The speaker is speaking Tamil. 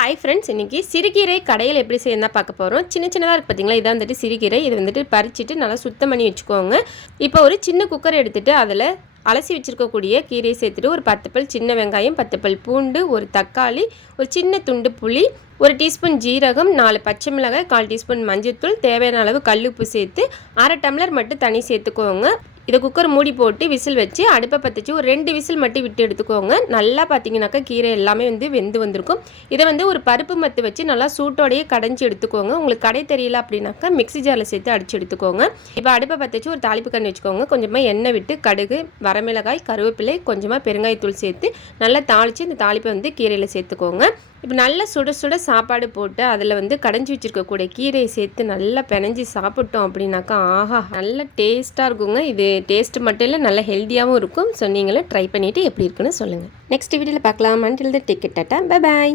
ஹாய் ஃப்ரெண்ட்ஸ், இன்றைக்கி சிறுகீரை கடையில் எப்படி செய்யணும் தான் பார்க்க போகிறோம். சின்ன சின்னதாக இருக்குது பார்த்தீங்களா, இதான் வந்துட்டு சிறுகீரை. இது வந்துட்டு பறிச்சுட்டு நல்லா சுத்தம் பண்ணி வச்சுக்கோங்க. இப்போ ஒரு சின்ன குக்கர் எடுத்துகிட்டு அதில் அலசி வச்சுருக்கக்கூடிய கீரையை சேர்த்துட்டு ஒரு 10 பல் சின்ன வெங்காயம், 10 பல் பூண்டு, ஒரு தக்காளி, ஒரு சின்ன துண்டு புளி, ஒரு டீஸ்பூன் ஜீரகம், 4 பச்சை மிளகாய், 1/4 டீஸ்பூன் மஞ்சள்தூள், தேவையான அளவு கல்லுப்பு சேர்த்து 1/2 டம்ளர் மட்டும் தண்ணி சேர்த்துக்கோங்க. இதை குக்கர் மூடி போட்டு விசில் வச்சு அடுப்பை பற்றிச்சு ஒரு 2 விசில் மட்டும் விட்டு எடுத்துக்கோங்க. நல்லா பார்த்தீங்கன்னாக்கா கீரை எல்லாமே வெந்து வந்திருக்கும். இதை ஒரு பருப்பு மத்து வச்சு நல்லா சூட்டோடையே கடைஞ்சி எடுத்துக்கோங்க. உங்களுக்கு கடை தெரியல அப்படின்னாக்கா மிக்ஸி ஜாரில் சேர்த்து அடித்து எடுத்துக்கோங்க. இப்போ அடுப்பை பற்றிச்சு ஒரு தாளிப்பு கண்ணி வச்சுக்கோங்க. கொஞ்சமாக எண்ணெய் விட்டு கடுகு, வரமிளகாய், கருவேப்பிலை, கொஞ்சமாக பெருங்காயத்தூள் சேர்த்து நல்லா தாளித்து இந்த தாளிப்பை கீரையில் சேர்த்துக்கோங்க. இப்போ நல்லா சுட சுட சாப்பாடு போட்டு அதில் கடைஞ்சி வச்சுருக்கக்கூடிய கீரையை சேர்த்து நல்லா பிணைஞ்சி சாப்பிட்டோம் அப்படின்னாக்கா ஆஹா, நல்ல டேஸ்ட்டாக இருக்குங்க. இது டேஸ்ட்டு மட்டும் இல்லை, நல்ல ஹெல்த்தியாகவும் இருக்கும். ஸோ நீங்களும் ட்ரை பண்ணிவிட்டு எப்படி இருக்குன்னு சொல்லுங்கள். நெக்ஸ்ட் வீடியோவில் பார்க்கலாம். Until the take it, Tata, bye bye.